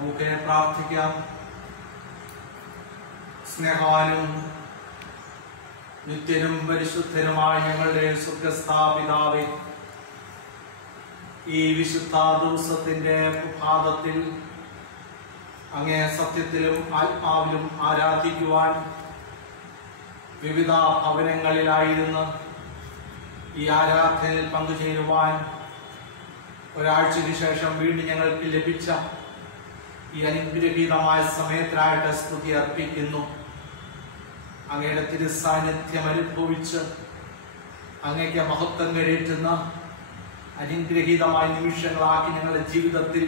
നമുക്ക് പ്രാർത്ഥിക്കാം. സ്നേഹവാനും നിത്യനും പരിശുദ്ധനുമായ ഞങ്ങളുടെ സ്വർഗ്ഗസ്ഥാപിതാവേ, ഈ വിശുദ്ധ ദിവസത്തിന്റെ പ്രഭാതത്തിൽ അങ്ങേ സത്യത്തിലും ആത്മാവിലും ആരാധിക്കുവാൻ വിവിധ ഭവനങ്ങളിലായിരുന്ന് ഈ ആരാധനയിൽ പങ്കുചേരുവാൻ ഒരാഴ്ചയ്ക്ക് ശേഷം വീണ്ടും ഞങ്ങൾക്ക് ലഭിച്ച ഈ അനുഗ്രഹീതമായ സമയത്തിനായിട്ട് സ്തുതി അർപ്പിക്കുന്നു. അങ്ങയുടെ തിരുസാന്നിധ്യം അനുഭവിച്ച് അങ്ങേക്ക് മഹത്വം കരേറ്റുന്ന അനുഗ്രഹീതമായ നിമിഷങ്ങളാക്കി ഞങ്ങളുടെ ജീവിതത്തിൽ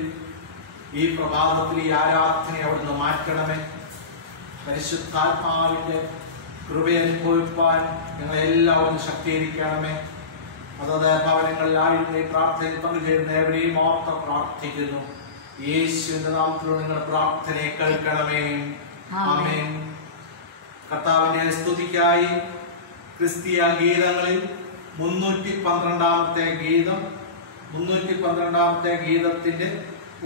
ഈ പ്രഭാതത്തിൽ ഈ ആരാധനയെ അവിടുന്ന് മാറ്റണമേ. പരിശുദ്ധാത്മാവിന്റെ കൃപയനുഭവിപ്പാൻ ഞങ്ങളെല്ലാവരും ശക്തീകരിക്കണമേ. അതത് ഭവനങ്ങളിലായിരുന്നു ഈ പ്രാർത്ഥനയിൽ പങ്കുചേരുന്ന എവരെയും ഓർത്ത് പ്രാർത്ഥിക്കുന്നു. യേശുവിന്റെ നാമത്തിലൂടെ നിങ്ങളുടെ പ്രാർത്ഥനയെ കേൾക്കണമേ. ആമേൻ. കർത്താവിനെ സ്തുതിക്കായി ക്രിസ്തീയ ഗീതങ്ങളിൽ 312 ഗീതം, 312 ഗീതത്തിന്റെ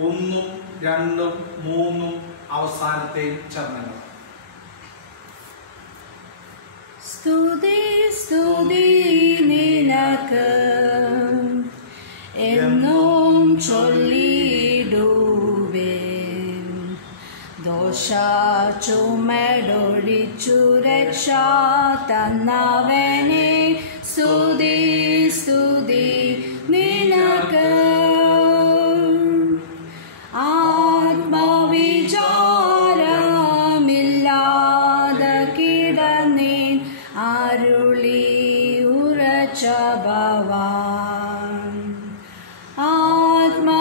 1, 2, 3 അവസാനത്തെ ചരണങ്ങൾ. സ്തുതി സ്തുതി നിനക്ക് എന്നും ചൊല്ലിടുവേൻ, ദോഷ ചുമടൊഴിച്ചു രക്ഷ തന്നവനെ. സ്തുതി സ്തുതി നിനക്ക്. ആത്മവിചാരമില്ലാതെ കിടന്നേൻ അരുളി ഉറച്ച ഭവാൻ. ആത്മവിചാരമില്ലാതെ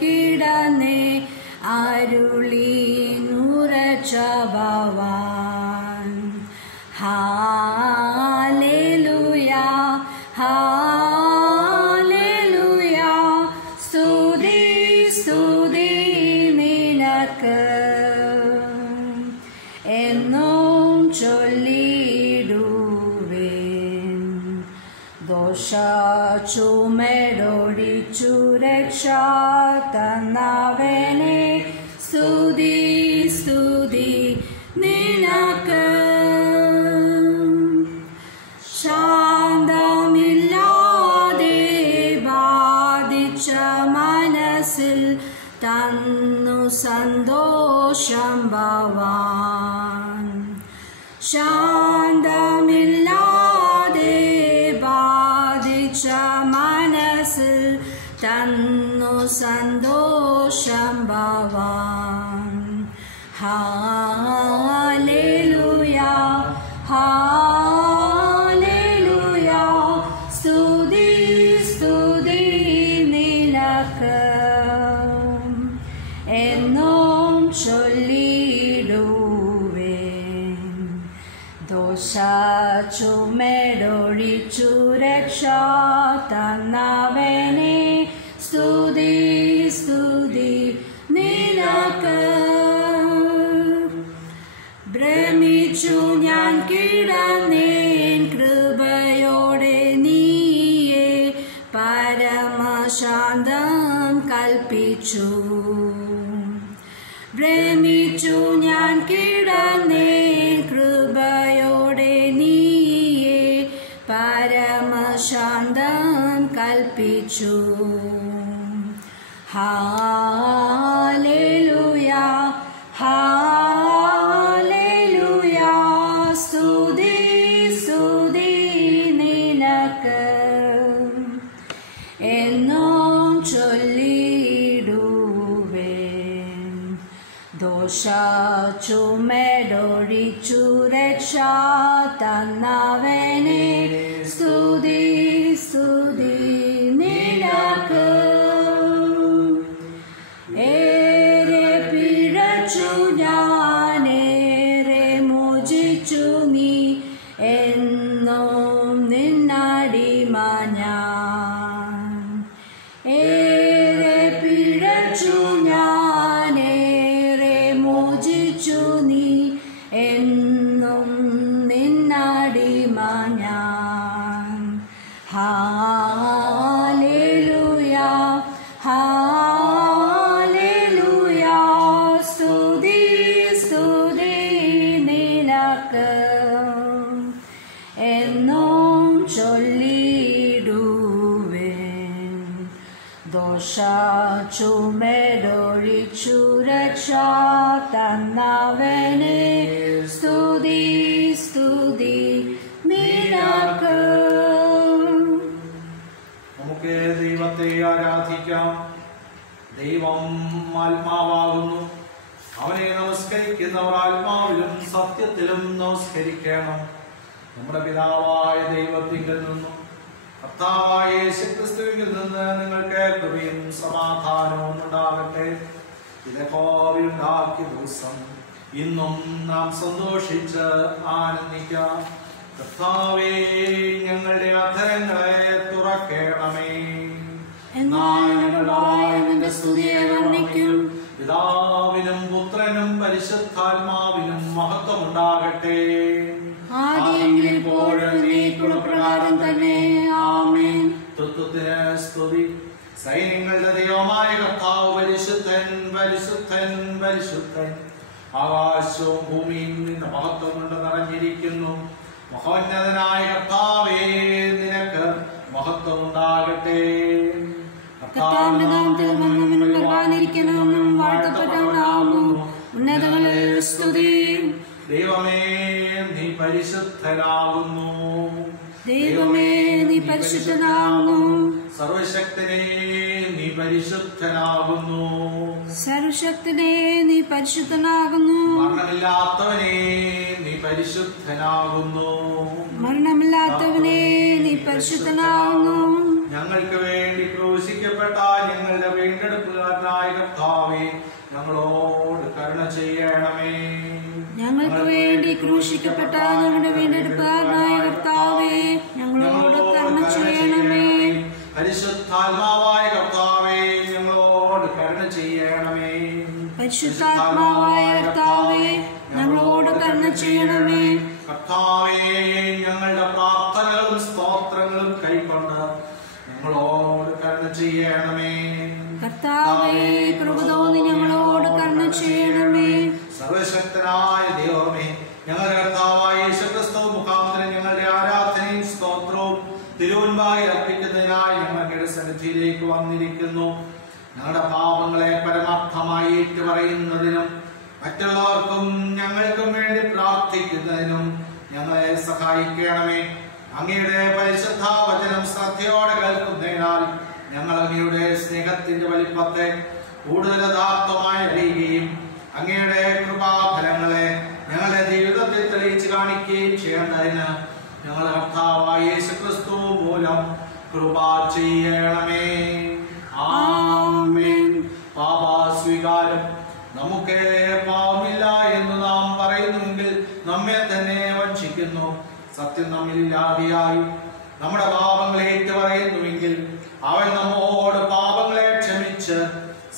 കിടന്നേ അരുളി ഉറച്ച ഭവാൻ. Hallelujah hallelujah. സ്തുതി സ്തുതി നിനക്ക് എന്നും ചൊല്ലിടുവേൻ, ദോഷ ചുമടൊഴിച്ചു രക്ഷ തന്നവനെ. സ്തുതി സ്തുതി നിനക്ക്. ശാന്തമില്ലാതെ ബാധിച്ച മനസ്സിൽ തന്നു സന്തോഷം ഭവാൻ. ശാന്തമില്ലാതെ ബാധിച്ച മനസ്സിൽ തന്നു സന്തോഷം ഭവാൻ. Hallelujah hallelujah. സ്തുതി സ്തുതി നിനക്ക് എന്നും ചൊല്ലിടുവേൻ, ദോഷ ചുമടൊഴിച്ചു രക്ഷ തന്നവനെ. സ്തുതി സ്തുതി നിനക്ക്. ഭ്രമിച്ചു ഞാൻ കിടന്നേൻ, കൃപയോടെ നീയെ പരമശാന്തം കൽപ്പിച്ചു. ഭ്രമിച്ചു ഞാൻ കിടന്നേൻ, കൃപയോടെ നീയെ പരമശാന്തം കൽപ്പിച്ചു. Hallelujah hallelujah. സ്തുതി സ്തുതി നിനക്ക് എന്നും ചൊല്ലിടുവേൻ, ദോഷ ചുമടൊഴിച്ചു രക്ഷ തന്നവനെ. സ്തുതി സ്തുതി നിനക്ക്. ഏറെ പിഴച്ചു ഞാനേറെ മോചിച്ചു നീ, എന്നും നിന്നടിമ ഞാൻ. ഏറെ പിഴച്ചു ഞാനേറെ മോചിച്ചു നീ, എന്നും നിന്നടിമ ദോഷ ചുമടൊഴിച്ചു രക്ഷ തന്നവനെ സ്തുതി സ്തുതി നിനക്ക്. നമുക്ക് ദൈവത്തെ ആരാധിക്കാം. ദൈവം ആത്മാവാകുന്നു. അവനെ നമസ്കരിക്കുന്നവർ ആത്മാവിലും സത്യത്തിലും നമസ്കരിക്കണം. നമ്മുടെ പിതാവായ ദൈവത്തിങ്കിൽ നിന്നും കർത്താവായ യേശുക്രിസ്തുവിൽ നിന്ന് നിങ്ങൾക്ക് കൃപയും സമാധാനവും ഉണ്ടാകട്ടെ. ഉണ്ടാക്കിയ ദിവസം ഇന്നും നാം സന്തോഷിച്ച് ആനന്ദിക്കാം. കർത്താവേ, ഞങ്ങളുടെ അധരങ്ങളെ തുറക്കണമേ. നിന്റെ സ്തുതിയെ വർണ്ണിക്കും. പിതാവിനും പുത്രനും പരിശുദ്ധാത്മാവിനും മഹത്വം ഉണ്ടാകട്ടെ. പ്രകാരം തന്നെ ആമേൻ. തത്വത്തിന് സ്തുതി. സൈന്യങ്ങളുടെ ദൈവമായ കർത്താവ് പരിശുദ്ധൻ പരിശുദ്ധൻ പരിശുദ്ധൻ. ആകാശവും ഭൂമിയും നിന്റെ മഹത്വം കൊണ്ട് നിറഞ്ഞിരിക്കുന്നു. മഹോന്നതനായ കർത്താവേ, നിനക്ക് മഹത്വം ഉണ്ടാകട്ടെ. ദൈവമേ, നീ പരിശുദ്ധനാകുന്നു. ദൈവമേ, നീ പരിശുദ്ധനാകുന്നു. സർവശക്തനേ, നീ പരിശുദ്ധനാകുന്നു. സർവശക്തനേ, നീ പരിശുദ്ധനാകുന്നു. മരണമില്ലാത്തവനേ, നീ പരിശുദ്ധനാകുന്നു. മരണമില്ലാത്തവനേ, നീ പരിശുദ്ധനാകുന്നു. ഞങ്ങൾക്ക് വേണ്ടി ക്രൂശിക്കപ്പെട്ട ഞങ്ങളുടെ വീണ്ടെടുപ്പുകാരനായ കർത്താവേ, ഞങ്ങളോട് കരുണ ചെയ്യണമേ. ഞങ്ങൾക്ക് വേണ്ടി ക്രൂശിക്കപ്പെട്ട ഞങ്ങളുടെ വീണ്ടെടുപ്പുകാരനായ കർത്താവേ, ഞങ്ങളോട് കരുണ ചെയ്യണമേ. പരിശുദ്ധാത്മാവായ കർത്താവേ, ഞങ്ങളോട് കരുണ ചെയ്യണമേ. പരിശുദ്ധാത്മാവായ കർത്താവേ, ഞങ്ങളോട് കരുണ ചെയ്യണമേ. കർത്താവേ, ഞങ്ങളുടെ പ്രാർത്ഥനകളും സ്തോത്രങ്ങളും കൈക്കൊണ്ട് ഞങ്ങളോട് കരുണ ചെയ്യണമേ. കർത്താവേ, കൃപ തോന്നി ഞങ്ങളോട് കരുണ ചെയ്യണമേ. സർവശക്തനായ ദൈവമേ, ഞങ്ങളുടെ കർത്താവായ യേശുക്രിസ്തു മുഖാന്തരം ഞങ്ങളുടെ ആരാധനയും സ്തോത്രവും തിരുവൻപായി അർപ്പിക്കുന്നതിനായി ഞങ്ങളുടെ സന്നിധിയിലേക്ക് വന്നിരിക്കുന്നു. ഞങ്ങളുടെ പാപങ്ങളെ പരമാർത്ഥമായി ഏറ്റുപറയുന്നതിനും മറ്റുള്ളവർക്കും ഞങ്ങൾക്കും വേണ്ടി പ്രാർത്ഥിക്കുന്നതിനും ഞങ്ങളെ സഹായിക്കണമേ. അങ്ങയുടെ പരിശുദ്ധ വചനം ശ്രദ്ധയോടെ കേൾക്കുന്നതിനാൽ ഞങ്ങൾ അങ്ങയുടെ സ്നേഹത്തിന്റെ വലിപ്പത്തെ കൂടുതൽ യഥാർത്ഥമായി അറിയുകയും അങ്ങയുടെ കൃപാഫലങ്ങളെ ഞങ്ങളുടെ ജീവിതത്തിൽ തെളിയിച്ച് കാണിക്കുകയും ചെയ്യേണ്ടതിന് ഞങ്ങളുടെ കർത്താവായ യേശുക്രിസ്തു മൂലം കൃപ ചെയ്യണമേ. ആമേൻ. പാപസ്വീകാരം. നമുക്ക് പാപമില്ല എന്ന് നാം പറയുന്നുവെങ്കിൽ നമ്മെ തന്നെ വഞ്ചിക്കുന്നു. സത്യം നമ്മിലില്ലാതെയായി നമ്മുടെ പാപങ്ങളെ ഏറ്റുപറയുന്നുവെങ്കിൽ അവൻ നമ്മോട് പാപങ്ങളെ ക്ഷമിച്ച്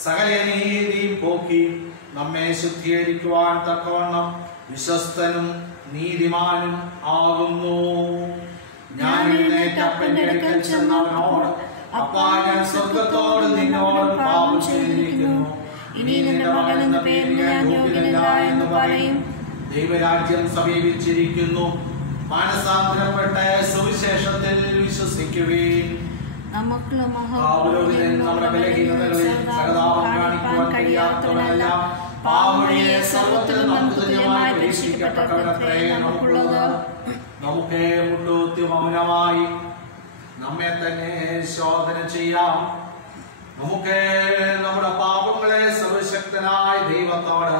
സകല നീതിയും പോക്കി നമ്മെ ശുദ്ധീകരിക്കുവാൻ തക്കവണ്ണം വിശ്വസ്തനും നീതിമാനും ആകുന്നു. ഞാൻ എഴുന്നേറ്റ് അപ്പന്റെ അടുക്കൽ ചെന്നവനോട്, അപ്പാ, ഞാൻ സ്വർഗ്ഗത്തോട് നിന്നോട് പാപം ചെയ്തിരിക്കുന്നു. ഇനി നിന്റെ മകൻ എന്ന പേരിൽ ഞാൻ യോഗ്യനല്ല എന്ന് പറയും. ദൈവരാജ്യം സമീപിച്ചിരിക്കുന്നു. മാനസാന്തരപ്പെട്ട സുവിശേഷത്തിൽ വിശ്വസിക്കുവേൻ. നമ്മുടെ ബലഹീനതകളിൽ സഹതാപം കാണിക്കുവാൻ കഴിയാത്തവനല്ല. പാവഴിയെ സർവ്വത്തിലും നമുക്ക് തുല്യമായി പരീക്ഷിക്കപ്പെട്ടവരത്രേ നമുക്കുള്ളത്. നമുക്ക് മുട്ടൂത്തി മൗനമായി നമ്മെ തന്നെ ശോധന ചെയ്യാം. നമുക്ക് നമ്മുടെ പാപങ്ങളെ സർവശക്തനായ ദൈവത്തോട്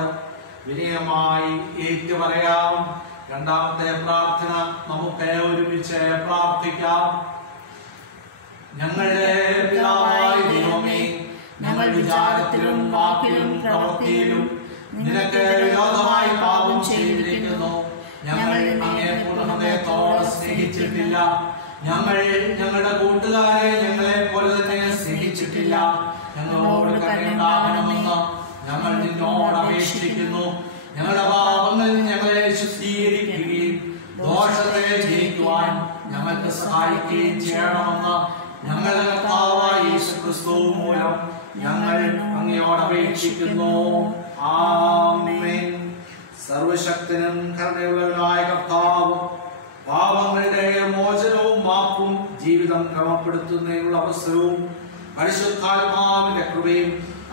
വിനയമായി ഏറ്റുപറയാം. രണ്ടാമത്തെ പ്രാർത്ഥന നമുക്ക് ഒരുമിച്ച് പ്രാർത്ഥിക്കാം. ഞങ്ങളുടെ പിതാവായ ദൈവമേ, ഞങ്ങൾ വിചാരത്തിലും വാക്കിലും പ്രവൃത്തിയിലും നിനക്ക് വിരോധമായി പാപം ചെയ്തിരിക്കുന്നു. ഞങ്ങൾ അങ്ങയെ പൂർണ്ണതയോടെ സ്നേഹിച്ചിട്ടില്ല. ഞങ്ങൾ ഞങ്ങളുടെ കൂട്ടുകാരെ ഞങ്ങളെ പോലെ തന്നെ സ്നേഹിച്ചിട്ടില്ല. ഞങ്ങളോട് കരുണയുണ്ടാകണമെന്ന് ഞങ്ങൾ നിന്നോട് അപേക്ഷിക്കുന്നു. ഞങ്ങളുടെ പാപങ്ങൾ ഞങ്ങളെ ശുദ്ധീകരിക്കുകയും ദോഷത്തെ ജയിക്കുവാൻ ഞങ്ങൾക്ക് സഹായിക്കുകയും ചെയ്യണമെന്ന് ഞങ്ങളുടെ കർത്താവായ യേശുക്രിസ്തു മൂലം ഞങ്ങൾ അങ്ങയോട് അപേക്ഷിക്കുന്നു. ആമേൻ. സർവശക്തനും കരുണയുള്ളവനായ കർത്താവ്, പാപങ്ങളുടെ മോചനവും മാപ്പും ജീവിതം ക്രമപ്പെടുത്തുന്നതിനുള്ള അവസരവും പരിശുദ്ധാത്മാവിന്റെ കൃപയും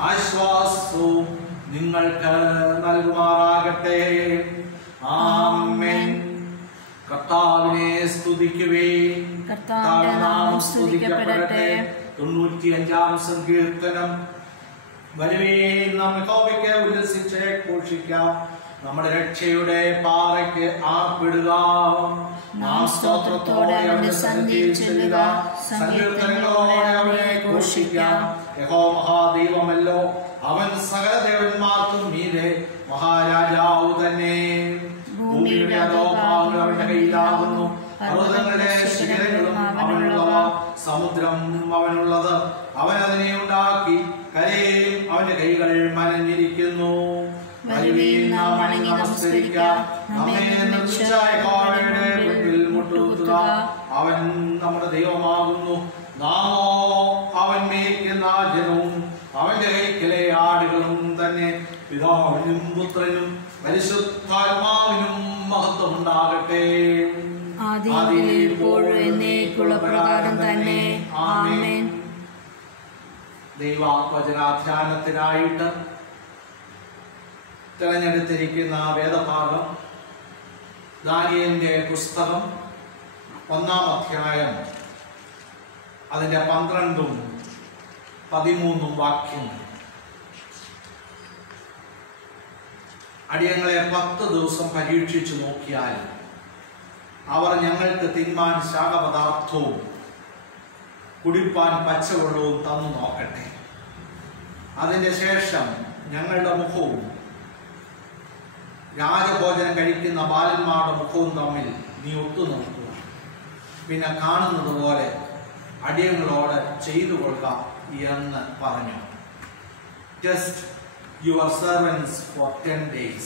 ആശ്വാസവും നിങ്ങൾക്ക് നൽകുമാറാകട്ടെ. ആമേൻ. കർത്താവിനെ സ്തുതിക്കുവേൻ. കർത്താവിന്റെ നാമം സ്തുതിക്കപ്പെടട്ടെ. 95-ാം സങ്കീർത്തനം. വരുവേൻ, നാം യഹോവയ്ക്ക് ഉല്ലസിച്ച് ഘോഷിക്കാം, നമ്മുടെ രക്ഷയുടെ പാറയ്ക്ക് ആർപ്പിടുക. നാം സ്തോത്രത്തോടെ അവന്റെ സന്നിധിയിൽ ചെല്ലുക, സങ്കീർത്തനങ്ങളോടെ അവനെ ഘോഷിക്കാം. യഹോവ മഹാദൈവമല്ലോ, അവൻ സകല ദേവന്മാർക്കും മീതെ മഹാരാജാവ് തന്നെ. ഭൂമിയുടെ അധോഭാഗങ്ങൾ അവന്റെ കയ്യിലാകുന്നു, പർവ്വതങ്ങളുടെ ശിഖരങ്ങളും അവനുള്ളവ, സമുദ്രം അവനുള്ളത്. അവൻ അതിനെ ഉണ്ടാക്കി, കരയെയും അവന്റെ കൈകൾ മനഞ്ഞിരിക്കുന്നു. വരുവീൻ, നാം വണങ്ങി നമസ്കരിക്കാം, നമ്മെ നിർമ്മിച്ച യഹോവയുടെ മുൻപിൽ മുട്ടുകുത്തുക. അവൻ നമ്മുടെ ദൈവമാകുന്നു, നാമോ അവൻ മേയ്ക്കുന്ന ജനവും അവന്റെ കൈക്കലെ ആടുകളും തന്നെ. പിതാവിനും പുത്രനും പരിശുദ്ധാത്മാവിനും മഹത്വം ഉണ്ടാകട്ടെ. ആദിയിൽ ഇപ്പോഴും എന്നേക്കുള്ള പ്രകാരം തന്നെ. ആമേൻ. ദൈവവചനാധ്യാനത്തിനായിട്ട് തിരഞ്ഞെടുത്തിരിക്കുന്ന വേദഭാഗം ദാനിയേലിന്റെ പുസ്തകം 1-ാം അധ്യായം, അതിന്റെ 12-ഉം 13-ഉം വാക്യങ്ങൾ. അടിയങ്ങളെ 10 ദിവസം പരീക്ഷിച്ചു നോക്കിയാൽ അവർ ഞങ്ങൾക്ക് തിന്മാൻ ശാഖപദാർത്ഥവും കുടിപ്പാൻ പച്ചവെള്ളവും തന്നു നോക്കട്ടെ. അതിന്റെ ശേഷം ഞങ്ങളുടെ മുഖവും രാജഭോജനം കഴിക്കുന്ന ബാലന്മാരുടെ മുഖവും തമ്മിൽ നീ ഒത്തുനോക്കുക. പിന്നെ കാണുന്നത് പോലെ അടിയങ്ങളോട് ചെയ്തു കൊള്ളുക എന്ന് പറഞ്ഞു. Just your servants for 10 days.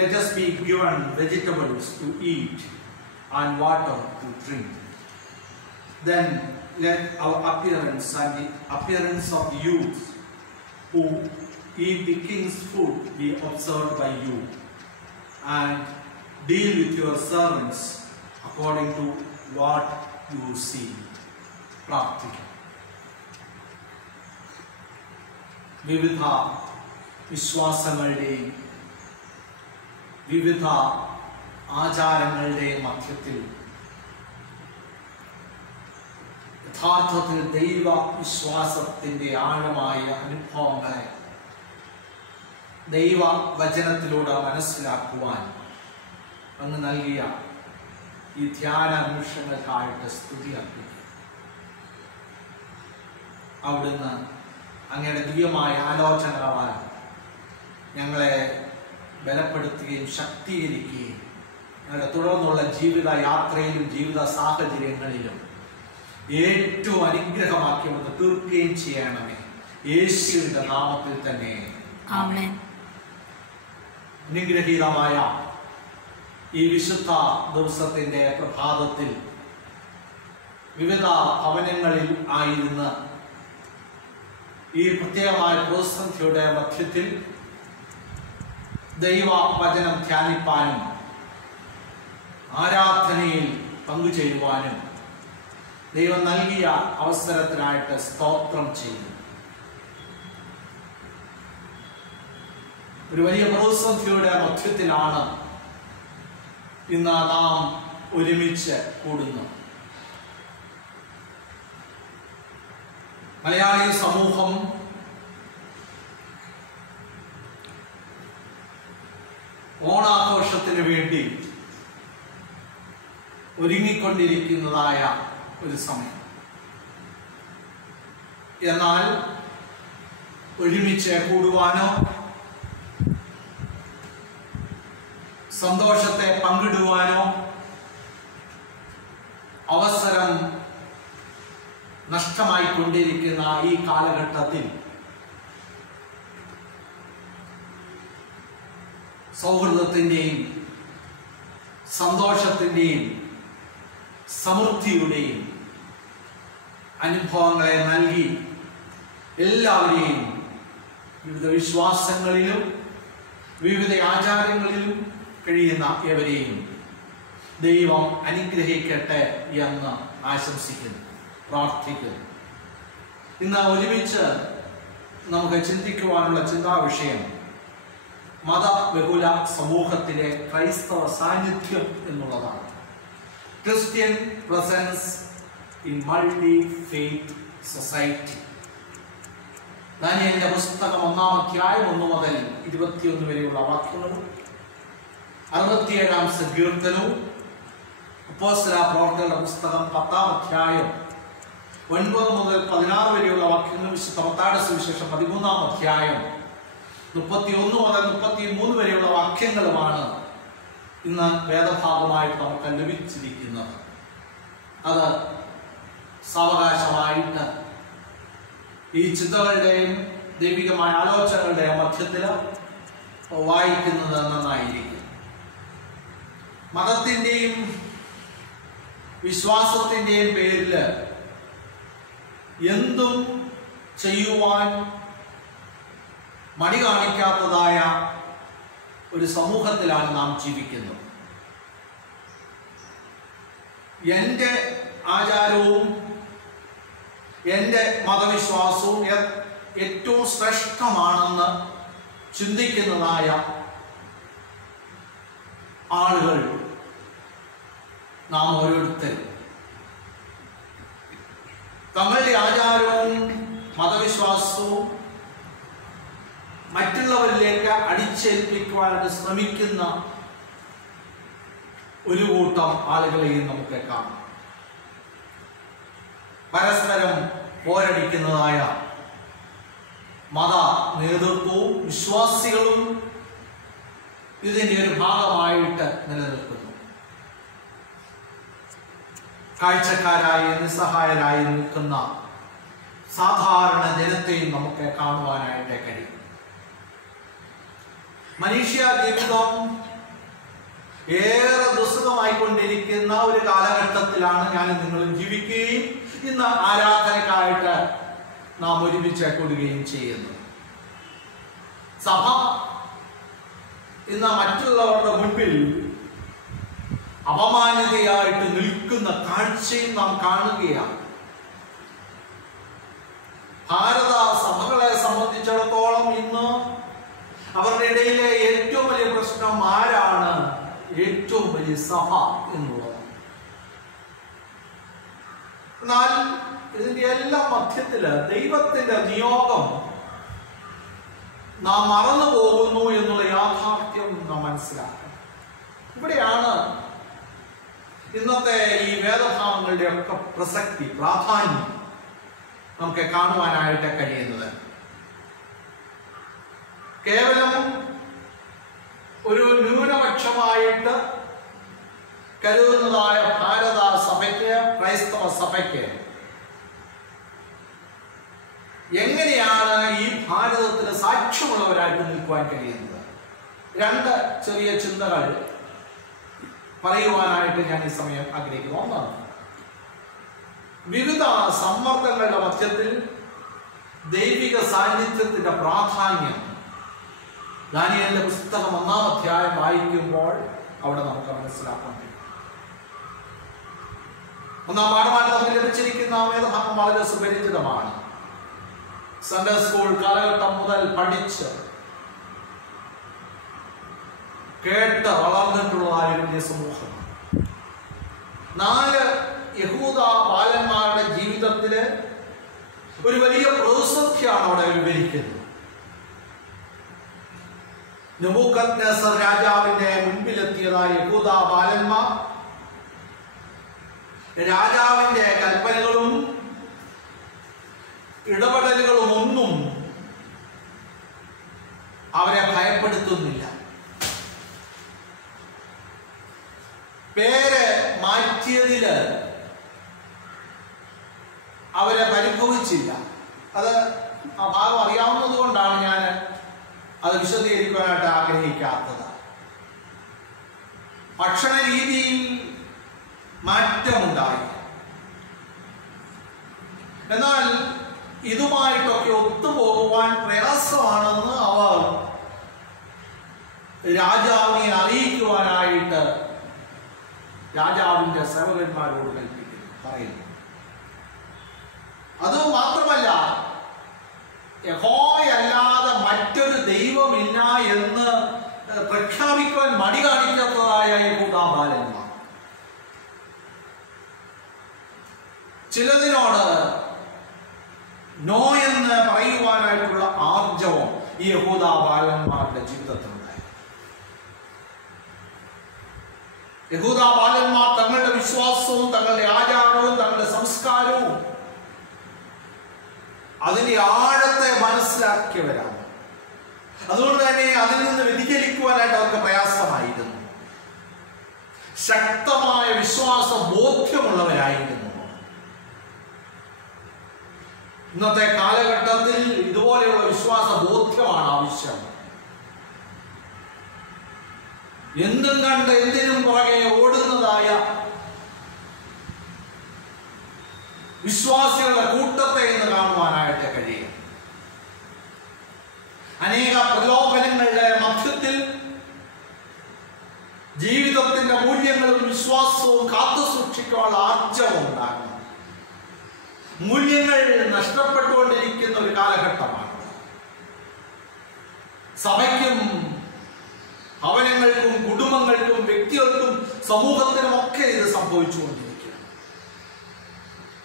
Let us be given vegetables to eat and water to drink. Then let our appearance and the appearance of the youths who eat the king's food be observed by you, and deal with your servants according to what you see. പ്രാർത്ഥിക്കാം. വിവിധ വിശ്വാസങ്ങളുടെയും വിവിധ ആചാരങ്ങളുടെയും മധ്യത്തിൽ യഥാർത്ഥത്തിൽ ദൈവ വിശ്വാസത്തിന്റെ ആഴമായ അനുഭവങ്ങളെ ദൈവ വചനത്തിലൂടെ മനസ്സിലാക്കുവാൻ അങ്ങ് നൽകിയ ഈ ധ്യാന നിമിഷങ്ങൾക്കായിട്ട് സ്തുതി അർപ്പിക്കും. അവിടുന്ന് അങ്ങയുടെ ദിവ്യമായ ആലോചനകളാൽ ഞങ്ങളെ ബലപ്പെടുത്തുകയും ശക്തീകരിക്കുകയും ഞങ്ങളുടെ തുടർന്നുള്ള ജീവിത യാത്രയിലും ജീവിത സാഹചര്യങ്ങളിലും ഏറ്റവും അനുഗ്രഹമാക്കി ഒന്ന് തീർക്കുകയും ചെയ്യണമേ. യേശുവിന്റെ നാമത്തിൽ തന്നെ ആമേൻ. അനുഗ്രഹീതമായ ഈ വിശുദ്ധ ദിവസത്തിന്റെ പ്രഭാതത്തിൽ വിവിധ ഭവനങ്ങളിൽ ആയിരുന്ന് ഈ പ്രത്യേകമായ പ്രതിസന്ധിയുടെ മധ്യത്തിൽ ദൈവ വചനം ധ്യാനിപ്പാനും ആരാധനയിൽ പങ്കുചേരുവാനും ദൈവം നൽകിയ അവസരത്തിനായിട്ട് സ്തോത്രം ചെയ്യുന്നു. ഒരു വലിയ പ്രതിസന്ധിയുടെ മധ്യത്തിലാണ് ഇന്ന് നാം ഒരുമിച്ച് കൂടുന്നത്. മലയാളി സമൂഹം ഓണാഘോഷത്തിന് വേണ്ടി ഒരുങ്ങിക്കൊണ്ടിരിക്കുന്നതായ ഒരു സമയം. എന്നാൽ ഒരുമിച്ച് കൂടുവാനോ സന്തോഷത്തെ പങ്കിടുവാനോ അവസരം നഷ്ടമായിക്കൊണ്ടിരിക്കുന്ന ഈ കാലഘട്ടത്തിൽ സൗഹൃദത്തിന്റെയും സന്തോഷത്തിന്റെയും സമൃദ്ധിയുടെയും അനുഭവങ്ങളെ നൽകി എല്ലാവരെയും വിവിധ വിശ്വാസങ്ങളിലും വിവിധ ആചാരങ്ങളിലും കഴിയുന്ന ഏവരെയും ദൈവം അനുഗ്രഹിക്കട്ടെ എന്ന് ആശംസിക്കുന്നു, പ്രാർത്ഥിക്കുന്നു. ഇന്ന് ഒരുമിച്ച് നമുക്ക് ചിന്തിക്കുവാനുള്ള ചിന്താവിഷയം മതബഹുല സമൂഹത്തിലെ ക്രൈസ്തവ സാന്നിധ്യം എന്നുള്ളതാണ്. Christian presence in multi faith society. ദാനിയേലിന്റെ പുസ്തകം 1-ാം അധ്യായം 1 മുതൽ 21 വരെയുള്ള വാക്യങ്ങളും 67-ാം സങ്കീർത്തനവും അപ്പോസ്തല പ്രവർത്തനങ്ങളുടെ പുസ്തകം 10-ാം അധ്യായം 9 മുതൽ 16 വരെയുള്ള വാക്യങ്ങളും വിശുദ്ധ മത്തായിയുടെ സുവിശേഷം 13-ാം അധ്യായം 31 മുതൽ 33 വരെയുള്ള വാക്യങ്ങളുമാണ് ഇന്ന് വേദഭാഗമായിട്ട് നമുക്ക് ലഭിച്ചിരിക്കുന്നത്. അത് സാവകാശമായിട്ട് ഈ ചിന്തകളുടെയും ദൈവികമായ ആലോചനകളുടെയും മധ്യത്തിൽ വായിക്കുന്നത് നന്നായിരിക്കും. മതത്തിൻ്റെയും വിശ്വാസത്തിൻ്റെയും പേരിൽ എന്തും ചെയ്യുവാൻ മടി കാണിക്കാത്തതായ ഒരു സമൂഹത്തിലാണ് നാം ജീവിക്കുന്നത്. എൻ്റെ ആചാരവും എൻ്റെ മതവിശ്വാസവും ഏറ്റവും ശ്രേഷ്ഠമാണെന്ന് ചിന്തിക്കുന്നതായ ആളുകൾ നാം ഓരോരുത്തരും തങ്ങളുടെ ആചാരവും മതവിശ്വാസവും മറ്റുള്ളവരിലേക്ക് അടിച്ചേൽപ്പിക്കുവാനായിട്ട് ശ്രമിക്കുന്ന ഒരു കൂട്ടം ആളുകളെയും നമുക്ക് കാണാം. പരസ്പരം പോരടിക്കുന്നതായ മത നേതൃത്വവും വിശ്വാസികളും ഇതിന്റെ ഒരു ഭാഗമായിട്ട് നിലനിൽക്കുന്നു. കാഴ്ചക്കാരായി നിസ്സഹായരായി നിൽക്കുന്ന സാധാരണ ജനത്തെയും നമുക്ക് കാണുവാനായിട്ട് കഴിയും. മനുഷ്യ ജീവിതം ഏറെ ദുസ്സഹമായിക്കൊണ്ടിരിക്കുന്ന ഒരു കാലഘട്ടത്തിലാണ് ഞാൻ നിങ്ങളും ജീവിക്കുകയും ഇന്ന് ആരാധനക്കായിട്ട് നാം ഒരുമിച്ച് കൂടുകയും ചെയ്യുന്നു. സഭ ഇന്ന് മറ്റുള്ളവരുടെ മുൻപിൽ അപമാനിതയായിട്ട് നിൽക്കുന്ന കാഴ്ചയും നാം കാണുകയാണ്. ഭാരത സഭകളെ സംബന്ധിച്ചിടത്തോളം ഇന്ന് അവരുടെ ഇടയിലെ ഏറ്റവും വലിയ പ്രശ്നം ആരാണ് ഏറ്റവും വലിയ സഭ എന്നുള്ളത്. എന്നാൽ ഇതിന്റെ എല്ലാം മധ്യത്തില് ദൈവത്തിന്റെ നിയോഗം നാം മറന്നു പോകുന്നു എന്നുള്ള യാഥാർത്ഥ്യം നാം മനസ്സിലാക്കണം. ഇവിടെയാണ് ഇന്നത്തെ ഈ വേദഭാഗങ്ങളുടെ ഒക്കെ പ്രസക്തി, പ്രാധാന്യം നമുക്ക് കാണുവാനായിട്ട് കഴിയുന്നത്. കേവലം ഒരു ന്യൂനപക്ഷമായിട്ട് കരുതുന്നതായ ഭാരത സഭയ്ക്ക്, ക്രൈസ്തവ സഭയ്ക്ക് എങ്ങനെയാണ് ഈ ഭാരതത്തിന് സാക്ഷ്യമുള്ളവരായിട്ട് നിൽക്കുവാൻ കഴിയുന്നത്? 2 ചെറിയ ചിന്തകൾ പറയുവാനായിട്ട് ഞാൻ ഈ സമയം ആഗ്രഹിക്കുന്നു. ഒന്നാണ്, വിവിധ സമ്മർദ്ദങ്ങളുടെ മധ്യത്തിൽ ദൈവിക സാന്നിധ്യത്തിന്റെ പ്രാധാന്യം ദാനിയേലിന്റെ പുസ്തകം 1-ാം അധ്യായം വായിക്കുമ്പോൾ അവിടെ നമുക്ക് മനസ്സിലാക്കാൻ കഴിയും. 1-ാം പാഠമായിട്ട് നമുക്ക് ലഭിച്ചിരിക്കുന്ന വേദഭാഗം വളരെ സുപരിചിതമാണ്. സൺഡേ സ്കൂൾ കാലഘട്ടം മുതൽ പഠിച്ച് കേട്ട് വളർന്നിട്ടുള്ളതായ വലിയ സമൂഹം. 4 യഹൂദ ബാലന്മാരുടെ ജീവിതത്തില് ഒരു വലിയ പ്രതിസന്ധിയാണ് അവിടെ വിവരിക്കുന്നത്. നെബൂഖദ്നേസർ രാജാവിന്റെ മുൻപിലെത്തിയതായ യഹൂദ ബാലന്മാർ രാജാവിന്റെ കൽപ്പനകളും ഇടപെടലുകളും ഒന്നും അവരെ ഭയപ്പെടുത്തുന്നില്ല. പേര് മാറ്റിയതില് അവരെ പരിഭവിച്ചില്ല. അത് ആ ഭാഗം അറിയാവുന്നത് കൊണ്ടാണ് ഞാൻ അത് വിശദീകരിക്കാനായിട്ട് ആഗ്രഹിക്കാത്തത്. ഭക്ഷണ രീതിയിൽ മാറ്റമുണ്ടായി. എന്നാൽ ഇതുമായിട്ടൊക്കെ ഒത്തുപോകുവാൻ പ്രയാസമാണെന്ന് അവർ രാജാവിനെ അറിയിക്കുവാനായിട്ട് രാജാവിന്റെ സേവകന്മാരോട് പറയുന്നു. അത് മാത്രമല്ല, യഹോവയല്ലാതെ മറ്റൊരു ദൈവമില്ല എന്ന് പ്രഖ്യാപിക്കുവാൻ മടി കാണിക്കാത്തതായ യഹൂദാബാലന്മാർ. ചിലതിനോട് നോ എന്ന് പറയുവാനായിട്ടുള്ള ആർജവം ഈ യഹൂദാബാലന്മാരുടെ ജീവിതത്തിലുണ്ടായി. യഹൂദാബാലന്മാർ തങ്ങളുടെ വിശ്വാസവും തങ്ങളുടെ ആചാരവും തങ്ങളുടെ സംസ്കാരവും അതിന്റെ ആഴത്തെ മനസ്സിലാക്കിയവരാണ്. അതുകൊണ്ട് തന്നെ അതിൽ നിന്ന് വ്യതിചലിക്കുവാനായിട്ട് അവർക്ക് പ്രയാസമായിരുന്നു. ശക്തമായ വിശ്വാസ ബോധ്യമുള്ളവരായിരുന്നു. ഇന്നത്തെ കാലഘട്ടത്തിൽ ഇതുപോലെയുള്ള വിശ്വാസ ബോധ്യമാണ് ആവശ്യം. എന്തും കണ്ട് എന്തിനും പുറകെ ഓടുന്നതായ വിശ്വാസികളുടെ കൂട്ടത്തെ ഇന്ന് കാണുവാനായിട്ട് കഴിയും. അനേക പ്രലോഭനങ്ങളുടെ മധ്യത്തിൽ ജീവിതത്തിന്റെ മൂല്യങ്ങളും വിശ്വാസവും കാത്തു സൂക്ഷിക്കാനുള്ള ആർജവം ഉണ്ടാകും. മൂല്യങ്ങൾ നഷ്ടപ്പെട്ടുകൊണ്ടിരിക്കുന്ന ഒരു കാലഘട്ടമാണ്. സഭയ്ക്കും ഭവനങ്ങൾക്കും കുടുംബങ്ങൾക്കും വ്യക്തികൾക്കും സമൂഹത്തിനും ഒക്കെ ഇത് സംഭവിച്ചുകൊണ്ടിരിക്കുകയാണ്.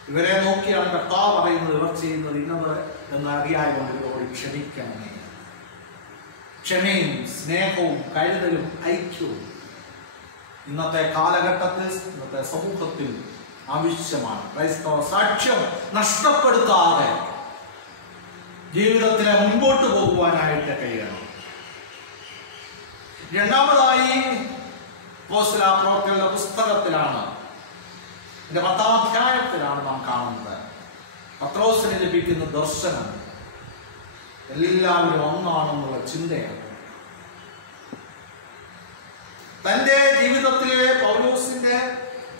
ഇവരെ നോക്കിയാണ് കർത്താവ് പറയുന്നത്, ഇവർ ചെയ്യുന്നത് ഇന്നത് എന്ന് അറിയായതുകൊണ്ട് ഇവരോട് ക്ഷമിക്കണമേ. ക്ഷമയും സ്നേഹവും കരുതലും ഐക്യവും ഇന്നത്തെ കാലഘട്ടത്തിൽ ഇന്നത്തെ സമൂഹത്തിൽ ആവശ്യമാണ്. ക്രൈസ്തവ സാക്ഷ്യം നഷ്ടപ്പെടുത്താതെ ജീവിതത്തിലെ മുൻപോട്ട് പോകുവാനായിട്ട് കഴിയണം. രണ്ടാമതായി അപ്പോസ്തലപ്രവൃത്തികളുടെ പുസ്തകത്തിലാണ്, 10-ാം അധ്യായത്തിലാണ് നാം കാണുന്നത് പത്രോസിന് ലഭിക്കുന്ന ദർശനം എല്ലാവരും ഒന്നാണെന്നുള്ള ചിന്തയാണ്. തന്റെ ജീവിതത്തിലെ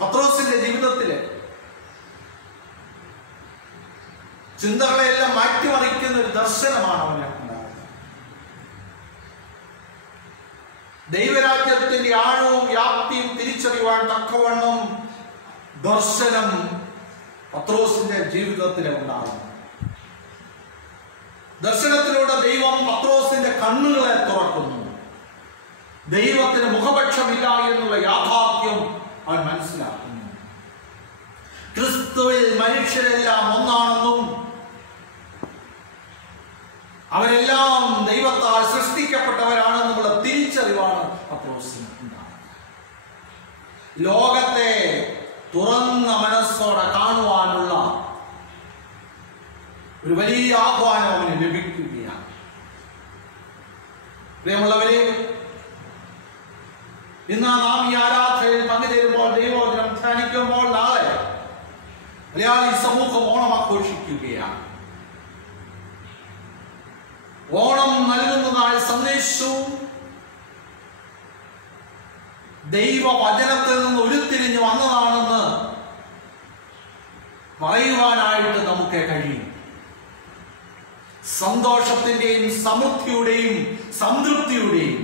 പത്രോസിന്റെ ജീവിതത്തിലെ ചിന്തകളെല്ലാം മാറ്റിമറിക്കുന്ന ഒരു ദർശനമാണ് അവനെ ഉണ്ടാകുന്നത്. ദൈവരാജ്യത്തിന്റെ ആഴവും വ്യാപ്തിയും തിരിച്ചറിയുവാൻ തക്കവണ്ണം ദർശനം പത്രോസിന്റെ ജീവിതത്തിൽ ഉണ്ടാകുന്നു. ദർശനത്തിലൂടെ ദൈവം പത്രോസിന്റെ കണ്ണുകളെ തുറക്കുന്നു. ദൈവത്തിന് മുഖപക്ഷമില്ല എന്നുള്ള യാഥാർത്ഥ്യം അവൻ മനസ്സിലാക്കുന്നു. ക്രിസ്തുവിൽ മനുഷ്യരെല്ലാം ഒന്നാണെന്നും അവരെല്ലാം ദൈവത്താൽ സൃഷ്ടിക്കപ്പെട്ടവരാണെന്നുള്ള തിരിച്ചറിവാണ് പത്രോസിന് ഉണ്ടാകുന്നത്. ലോകത്തെ തുറന്ന മനസ്സോടെ കാണുവാനുള്ള ഒരു വലിയ ആഹ്വാനം അവന് ലഭിക്കുകയാണ്. പ്രിയമുള്ളവരെ, ഇന്ന് നാം ഈ ആരാധനയിൽ പങ്കുചേരുമ്പോൾ, ദൈവവചനം ധ്യാനിക്കുമ്പോൾ, നാളെ മലയാളി സമൂഹം ഓണം ആഘോഷിക്കുകയാണ്. ഓണം നൽകുന്നതായ സന്ദേശവും ദൈവവചനത്തിൽ നിന്ന് ഉരുത്തിരിഞ്ഞു വന്നതാണെന്ന് പറയുവാനായിട്ട് നമുക്ക് കഴിയും. സന്തോഷത്തിന്റെയും സമൃദ്ധിയുടെയും സംതൃപ്തിയുടെയും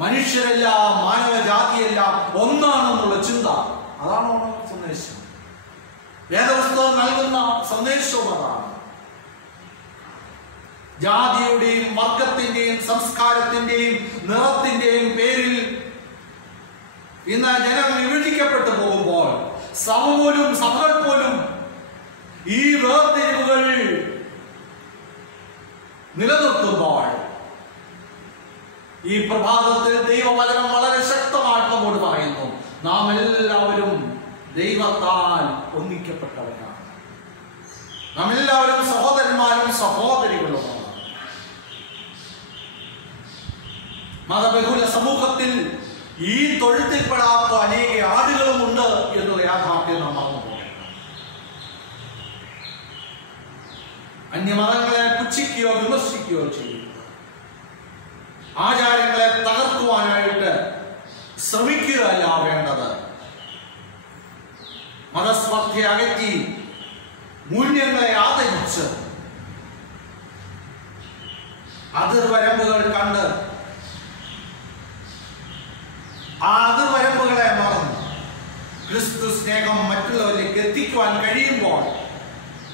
മനുഷ്യരെല്ലാം മാനവജാതിയെല്ലാം ഒന്നാണെന്നുള്ള ചിന്ത, അതാണ് ഓണം സന്ദേശം. വേദപുസ്തകം നൽകുന്ന സന്ദേശവും അതാണ്. ജാതിയുടെയും വർഗത്തിന്റെയും സംസ്കാരത്തിന്റെയും നിറത്തിന്റെയും പേരിൽ ഇന്ന് ജനം വിഭജിക്കപ്പെട്ടു പോകുമ്പോൾ, സഭകൾ പോലും ഈ വേർതിരിവുകൾ നിലനിർത്തുമ്പോൾ, ഈ പ്രഭാതത്തിൽ ദൈവവചനം വളരെ ശക്തമായിട്ട് നമ്മോട് പറയുന്നു, നാം എല്ലാവരും ദൈവത്താൽ ഒന്നിക്കപ്പെട്ടവരാണ്. നാം എല്ലാവരും സഹോദരന്മാരും സഹോദരികളുമാണ്. മതബഹുല സമൂഹത്തിൽ ഈ തൊഴുത്തിൽപ്പെടാത്ത അനേക ആടുകളുമുണ്ട് എന്നുള്ള യാഥാർത്ഥ്യം നാം മറന്നു പോകണം. അന്യമതങ്ങളെ പുച്ഛിക്കുകയോ വിമർശിക്കുകയോ ചെയ്യുക, ആചാരങ്ങളെ തകർക്കുവാനായിട്ട് ശ്രമിക്കുകയല്ല വേണ്ടത്. മതസ്പർദ്ധയെ അകറ്റി മൂല്യങ്ങളെ ആദരിച്ച് അതിർവരമ്പുകൾ കണ്ട് ആ അതിർവരമ്പുകളെ മറന്ന് ക്രിസ്തു സ്നേഹം മറ്റുള്ളവരിലേക്ക് എത്തിക്കുവാൻ കഴിയുമ്പോൾ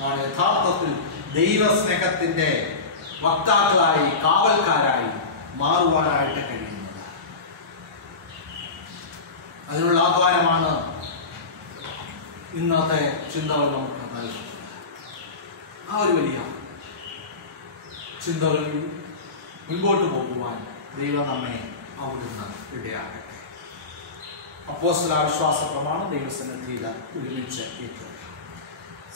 ആണ് യഥാർത്ഥത്തിൽ ദൈവസ്നേഹത്തിന്റെ വക്താക്കളായി കാവൽക്കാരായി മാറുവാനായിട്ട് കഴിയുന്നത്. അതിനുള്ള ആഹ്വാനമാണ് ഇന്നത്തെ ചിന്തകൾ നമുക്ക് നൽകുന്നത്. ആ ഒരു വലിയ ചിന്തകളിൽ മുൻപോട്ട് പോകുവാൻ ദൈവം നമ്മെ അവിടുന്ന് ഇടയാകട്ടെ. അപ്പോസ്തല വിശ്വാസ പ്രമാണം ദൈവസന്നിധിയിൽ ഒരുമിച്ച് ഏറ്റുപറയാം.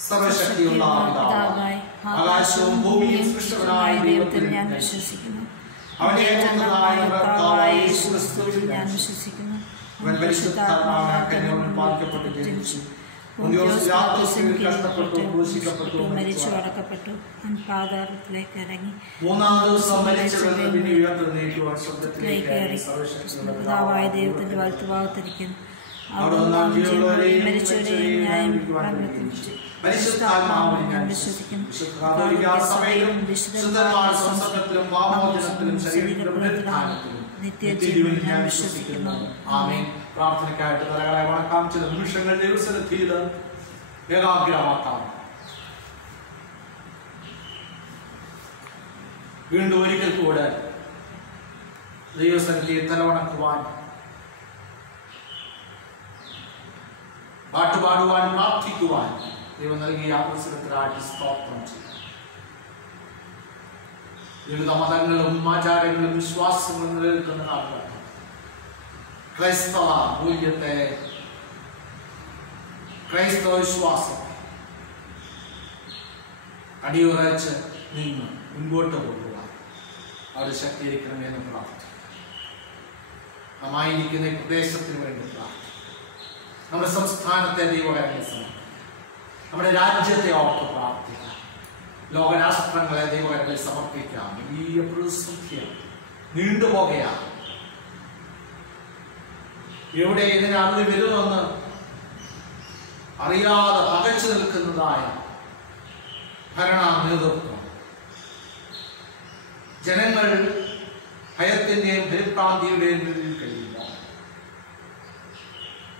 സർവശക്തിയുള്ള പിതാവായ ആകാശവും ഭൂമിയും സൃഷ്ടിച്ചവനായ ദൈവത്തിൽ ഞാൻ വിശ്വസിക്കുന്നു. അവന്റെ ഏകപുത്രനായ കർത്താവായ യേശുക്രിസ്തുവിൽ ഞാൻ വിശ്വസിക്കുന്നു. അവൻ പരിശുദ്ധാത്മാവിനാൽ കന്യകയിൽ പാലിക്കപ്പെട്ട് ജനിച്ചു. കഷ്ടപ്പെട്ടു, മരിച്ചു, അടക്കപ്പെട്ടു, പാതാളത്തിലേക്ക് ഇറങ്ങി, മൂന്നാം ദിവസം പിതാവായ ദൈവത്തിന്റെ വലത്തുഭാഗത്തിരിക്കുന്നു. മരിച്ചവരെയും ന്യായം വിളിച്ചു. പരിശുദ്ധാത്മാവിൽ ഞാൻ വിശ്വസിക്കുന്നു. നിത്യജീവൻ ഞാൻ വിശ്വസിക്കുന്നു. ആമേൻ. പ്രാർത്ഥനയ്ക്കായിട്ട് തലകളെ വണക്കാം. ചില നിമിഷങ്ങൾ ദൈവസന്നിധിയിൽ ഏകാഗ്രമാക്കാം. വീണ്ടും ഒരിക്കൽ കൂടെ ദൈവസന്നിധിയിൽ തലവണക്കുവാൻ, പാട്ടുപാടുവാൻ, പ്രാർത്ഥിക്കുവാൻ ദൈവം നൽകിയ അവസരത്തിനായിട്ട് സ്തോത്രം ചെയ്യും. വിവിധ മതങ്ങളും ആചാരങ്ങളും വിശ്വാസങ്ങളും നിലനിൽക്കുന്ന നാളുകൾ ക്രൈസ്തവ മൂല്യത്തെ, ക്രൈസ്തവ വിശ്വാസം അടിയുറച്ച് നിന്ന് മുൻപോട്ട് കൊണ്ടുപോകാൻ അവർ ശക്തീകരിക്കണമെന്ന് പ്രാർത്ഥിക്കും. നമ്മായിരിക്കുന്ന ഈ പ്രദേശത്തിന് വേണ്ടി പ്രാർത്ഥിക്കും. നമ്മുടെ സംസ്ഥാനത്തെ ദൈവകരങ്ങൾ സമർപ്പിക്കാം. നമ്മുടെ രാജ്യത്തെ ഓർത്ത് പ്രാർത്ഥിക്കാം. ലോകരാഷ്ട്രങ്ങളെ ദൈവകരങ്ങളിൽ സമർപ്പിക്കാം. വലിയ പ്രതിസന്ധിയാണ്, നീണ്ടുപോകുകയാണ്. എവിടെ ഇതിന് അറിവ് വരുമെന്ന് അറിയാതെ പകച്ചു നിൽക്കുന്നതായ ഭരണ നേതൃത്വം, ജനങ്ങൾ ഭയത്തിന്റെയും ഭയഭ്രാന്തിയുടെയും മുന്നിൽ കഴിയുമ്പോൾ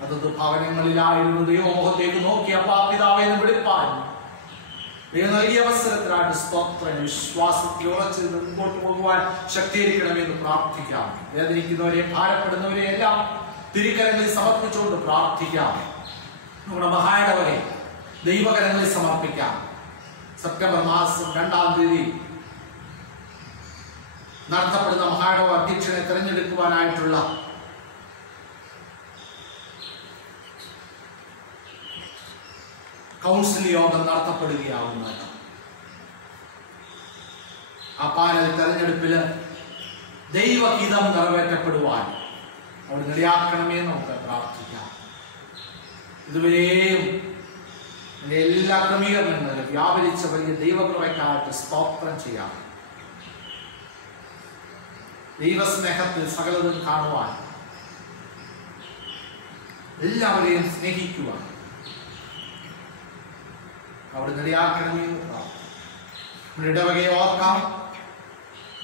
അതത് ഭവനങ്ങളിലായിരുന്നു ദൈവമുഖത്തേക്ക് നോക്കി അപ്പാ പിതാവേ എന്ന് വിളിപ്പാൻ ദൈവം നൽകിയ അവസരത്തിനായിട്ട് സ്തോത്രം. വിശ്വാസത്തിൽ ഉറച്ച് മുമ്പോട്ട് പോകുവാൻ ശക്തീകരിക്കണമെന്ന് പ്രാർത്ഥിക്കാം. വേദനിക്കുന്നവരെ, ഭാരപ്പെടുന്നവരെ എല്ലാം തിരുക്കരങ്ങളിൽ സമർപ്പിച്ചുകൊണ്ട് പ്രാർത്ഥിക്കാം. നമ്മുടെ മഹായിടവരെ ദൈവകരങ്ങളിൽ സമർപ്പിക്കാം. സെപ്റ്റംബർ മാസം 2-ാം തീയതി നടത്തപ്പെടുന്ന മഹായിടവ അധ്യക്ഷനെ തെരഞ്ഞെടുക്കുവാനായിട്ടുള്ള കൗൺസിൽ യോഗം നടത്തപ്പെടുകയാവുന്നതാണ്. ആ പാനൽ തെരഞ്ഞെടുപ്പില് ദൈവഹിതം നിറവേറ്റപ്പെടുവാൻ അവിടെ നിലയാക്കണമേ നമുക്ക് പ്രാർത്ഥിക്കാം. ഇതുവരെയും എല്ലാ ക്രമീകരണങ്ങളിലും വ്യാപരിച്ച വലിയ ദൈവകൃപയ്ക്കായിട്ട് സ്തോത്രം ചെയ്യാം. ദൈവസ്നേഹത്തിൽ സകലതും കാണുവാൻ, എല്ലാവരെയും സ്നേഹിക്കുവാൻ അവിടെ നിലയാക്കണമേ എന്ന് പ്രാർത്ഥിക്കാം. നമ്മുടെ ഇടവകയെ ഓർക്കാം,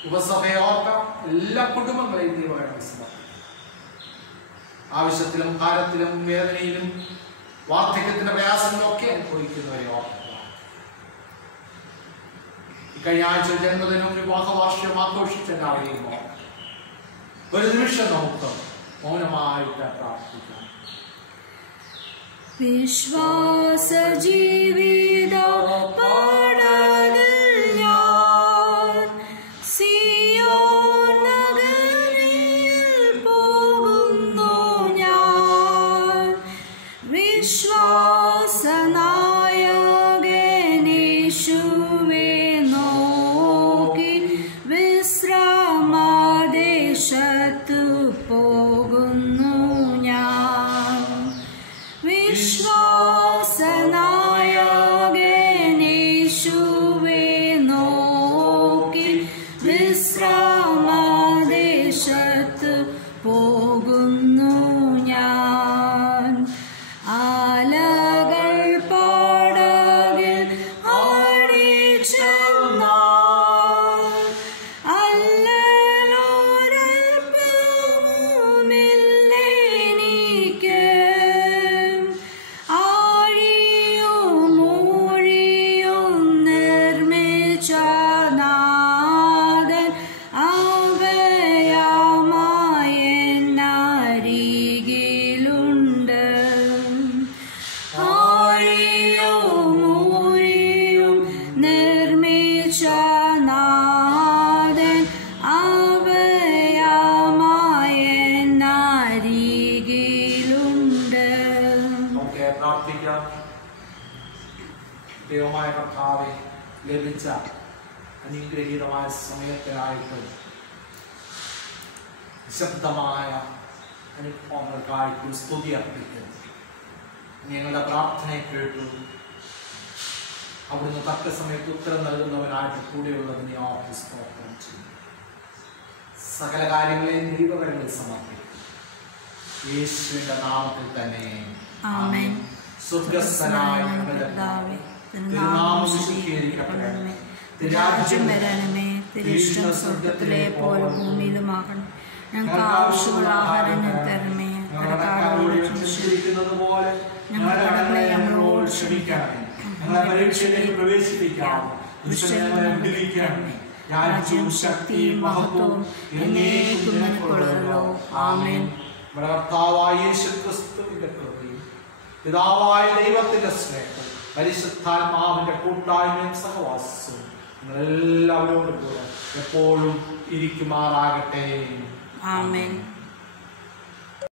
ഉപസഭയെ ഓർക്കാം, എല്ലാ കുടുംബങ്ങളെയും ദൈവകരങ്ങളിൽ സമർപ്പിക്കാം. ആവശ്യത്തിലും ഭാരത്തിലും വേദനയിലും വാർദ്ധക്യത്തിന്റെ പ്രയാസങ്ങളൊക്കെ അനുഭവിക്കുന്നവരെ ഓർക്കുക. കഴിഞ്ഞ ആഴ്ച ജന്മദിനവും വിവാഹ വാർഷികം ആഘോഷിച്ച എല്ലാവരെയും ഓർക്കുക. ഒരു നിമിഷം നമുക്ക് മൗനമായിട്ട് പ്രാർത്ഥിക്കാം. വിശ്വാസ ജീവിത പടകിൽ ഞാൻ സിയോൻ നഗരിയിൽ പോകുന്നു. ഞാൻ വിശ്വാസനായകനേശുവേ നോക്കി വിശ്രമദേശത്തു പോകുന്നു. ഞാൻ വിശ്വാസനായകനേ ലഭിച്ച അനുഗ്രഹീതമായ സമയത്തിനായിട്ട് ശബ്ദമായ അനുഭവങ്ങൾക്കായിട്ട് സ്തുതി അർപ്പിക്കുന്നു. ഞങ്ങളുടെ പ്രാർത്ഥനയെ കേട്ടു. അവിടുന്ന് തക്ക സമയത്ത് ഉത്തരം നൽകുന്നവനായിട്ട് കൂടെയുള്ളതിനെ സ്തോത്രം ചെയ്യും. സകല കാര്യങ്ങളെയും ദൈവകരങ്ങളിൽ സമർപ്പിക്കും. യേശുവിന്റെ നാമത്തിൽ തന്നെ ആമേൻ. സ്വർഗ്ഗസ്ഥനായ ഞങ്ങളുടെ പിതാവേ, തിരുനാമം വിശുദ്ധീകരിക്കപ്പെടണമേ. തിരുരാജ്യം വരണമേ. തിരുയിഷ്ടം സ്വർഗ്ഗത്തിലെ പോലെ ഭൂമിയിലുമാകണം. ഞങ്ങൾക്ക് ആവശ്യമുള്ള ആഹാരം തരണമേ. കടക്കാരോട് ക്ഷമിച്ചിരിക്കുന്നത് പോലെ ഞങ്ങളുടെ കടങ്ങളെ ഞങ്ങളോട് ക്ഷമിക്കണമേ. ഞങ്ങളെ പരീക്ഷയിലേക്ക് പ്രവേശിപ്പിക്കാമോ, ദുഷ്ടനെ വിടുവിക്കണമേ. രാജ്യവും ശക്തിയും മഹത്വവും എന്നേക്കും നിനക്കുള്ളതല്ലോ. ആമേൻ. നമ്മുടെ കർത്താവായ യേശുക്രിസ്തുവിന്റെ കൃപയും പിതാവായ ദൈവത്തിന്റെ സ്നേഹവും പരിശുദ്ധാത്മാവിന്റെ കൂട്ടായ്മയും സഹവാസവും നിങ്ങളെല്ലാവരോടും കൂടെ എപ്പോഴും ഇരിക്കുമാറാകട്ടെ. ആമേൻ.